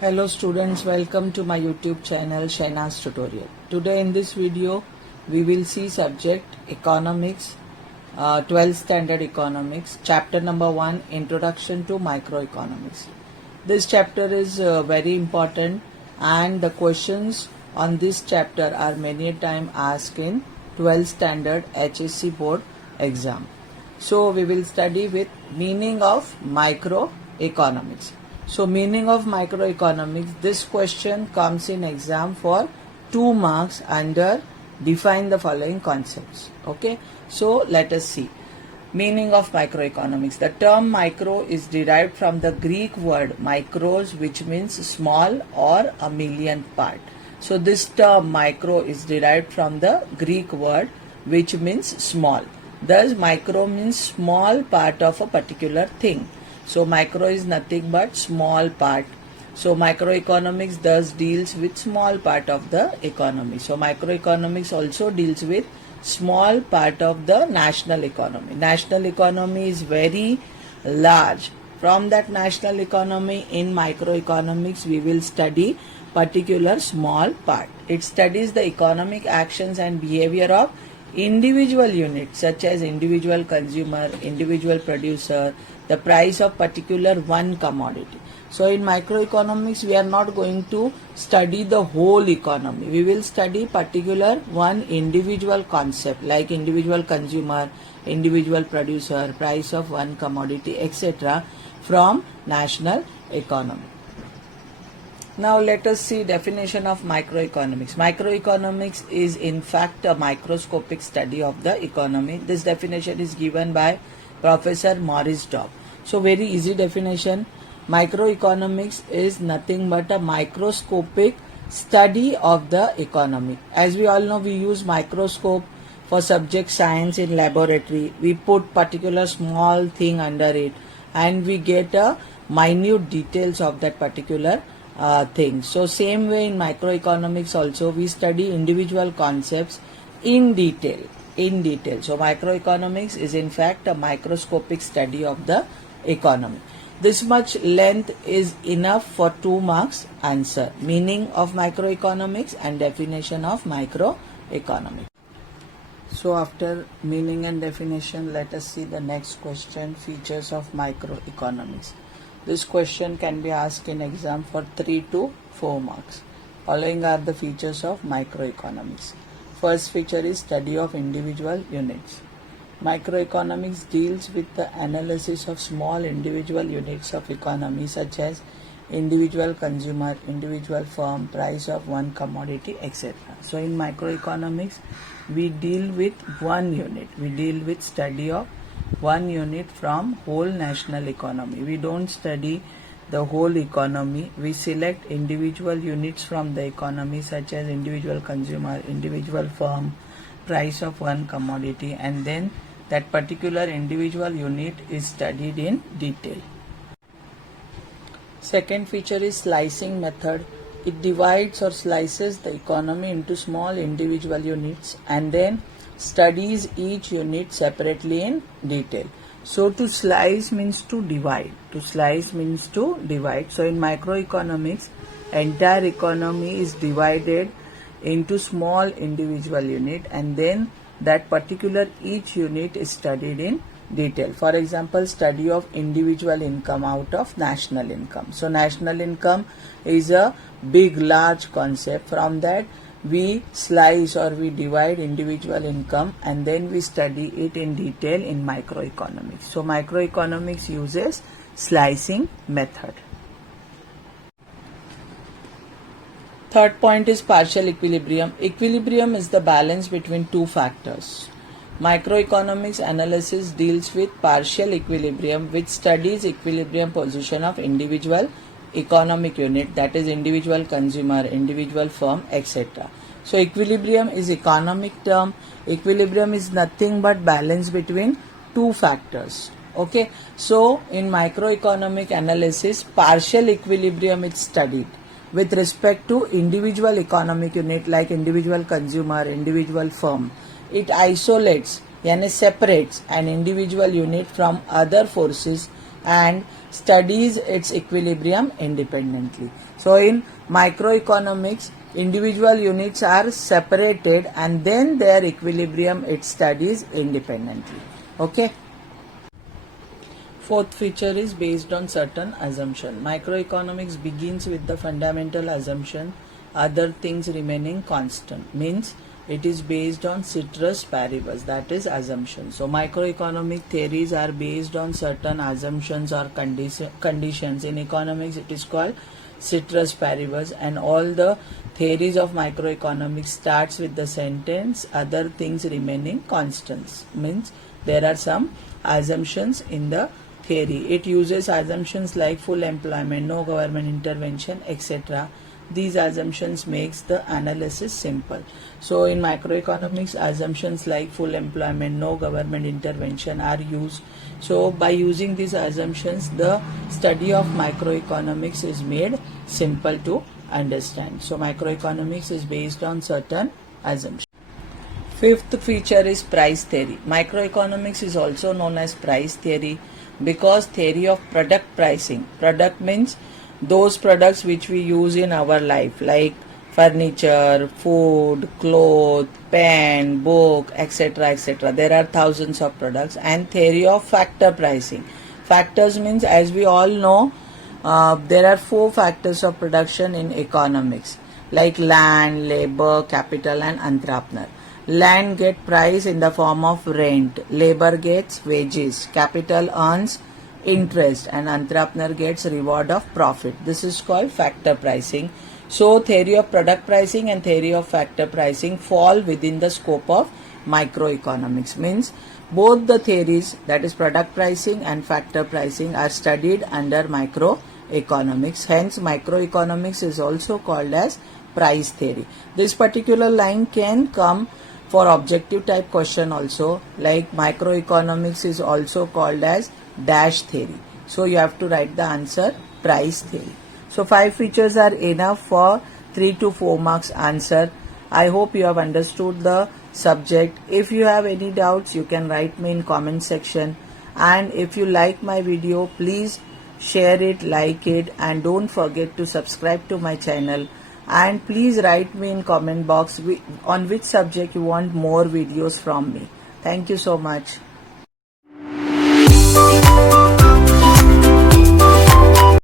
Hello students, welcome to my YouTube channel Shaina's Tutorial. Today in this video we will see subject economics, 12th standard economics, chapter number 1, introduction to microeconomics. This chapter is very important and the questions on this chapter are many times asked in 12th standard HSC board exam. So we will study with meaning of microeconomics. So meaning of microeconomics, this question comes in exam for 2 marks under define the following concepts. Okay, so let us see. Meaning of microeconomics. The term micro is derived from the Greek word micros, which means small or a millionth part. So this term micro is derived from the Greek word which means small. Thus micro means small part of a particular thing. So micro is nothing but small part. So microeconomics thus deals with small part of the economy. So microeconomics also deals with small part of the national economy. National economy is very large. From that national economy in microeconomics we will study particular small part. It studies the economic actions and behavior of individual units such as individual consumer, individual producer, the price of particular one commodity. So in microeconomics we are not going to study the whole economy. We will study particular one individual concept like individual consumer, individual producer, price of one commodity, etc. from national economy. Now let us see definition of microeconomics. Microeconomics is in fact a microscopic study of the economy. This definition is given by Professor Maurice Dobb. So very easy definition. Microeconomics is nothing but a microscopic study of the economy. As we all know, we use microscope for subject science in laboratory. We put particular small thing under it and we get a minute details of that particular thing. So same way in microeconomics also we study individual concepts in detail. So microeconomics is in fact a microscopic study of the economy. This much length is enough for 2 marks answer. Meaning of microeconomics and definition of microeconomics. So after meaning and definition, let us see the next question, features of microeconomics. This question can be asked in exam for 3 to 4 marks. Following are the features of microeconomics. First feature is study of individual units. Microeconomics deals with the analysis of small individual units of economy such as individual consumer, individual firm, price of one commodity, etc. So in microeconomics we deal with one unit. We deal with study of one unit from whole national economy. We don't study the whole economy. We select individual units from the economy such as individual consumer, individual firm, price of one commodity, and then that particular individual unit is studied in detail. Second feature is slicing method. It divides or slices the economy into small individual units and then studies each unit separately in detail. So to slice means to divide. To slice means to divide. So in microeconomics, entire economy is divided into small individual unit and then that particular each unit is studied in detail. For example, study of individual income out of national income. So national income is a big large concept. From that we slice or we divide individual income and then we study it in detail in microeconomics. So microeconomics uses slicing method. Third point is partial equilibrium. Equilibrium is the balance between two factors. Microeconomics analysis deals with partial equilibrium, which studies equilibrium position of individual economic unit, that is individual consumer, individual firm, etc. So equilibrium is economic term. Equilibrium is nothing but balance between two factors. Okay, so in microeconomic analysis, partial equilibrium is studied with respect to individual economic unit like individual consumer, individual firm. It isolates, yani separates an individual unit from other forces and studies its equilibrium independently. So in microeconomics, individual units are separated and then their equilibrium it studies independently. Okay. Fourth feature is based on certain assumption. Microeconomics begins with the fundamental assumption, other things remaining constant, means it is based on ceteris paribus, that is assumption. So microeconomic theories are based on certain assumptions or conditions. In economics it is called ceteris paribus, and all the theories of microeconomics starts with the sentence other things remaining constants, means there are some assumptions in the theory. It uses assumptions like full employment, no government intervention, etc. These assumptions makes the analysis simple. So in microeconomics, assumptions like full employment, no government intervention are used. So by using these assumptions, the study of microeconomics is made simple to understand. So microeconomics is based on certain assumptions. Fifth feature is price theory. Microeconomics is also known as price theory because theory of product pricing. Product means those products which we use in our life, like furniture, food, clothes, pen, book, etc. etc. There are thousands of products. And theory of factor pricing. Factors means, as we all know, there are 4 factors of production in economics, like land, labor, capital and entrepreneur. Land get price in the form of rent, labor gets wages, capital earns interest and entrepreneur gets reward of profit. This is called factor pricing. So theory of product pricing and theory of factor pricing fall within the scope of microeconomics, means both the theories, that is product pricing and factor pricing, are studied under microeconomics. Hence microeconomics is also called as price theory. This particular line can come for objective type question also, like microeconomics is also called as dash theory. So you have to write the answer price theory. So 5 features are enough for 3 to 4 marks answer. I hope you have understood the subject. If you have any doubts, you can write me in comment section. And if you like my video, please share it, like it, and don't forget to subscribe to my channel. And please write me in comment box on which subject you want more videos from me. Thank you so much.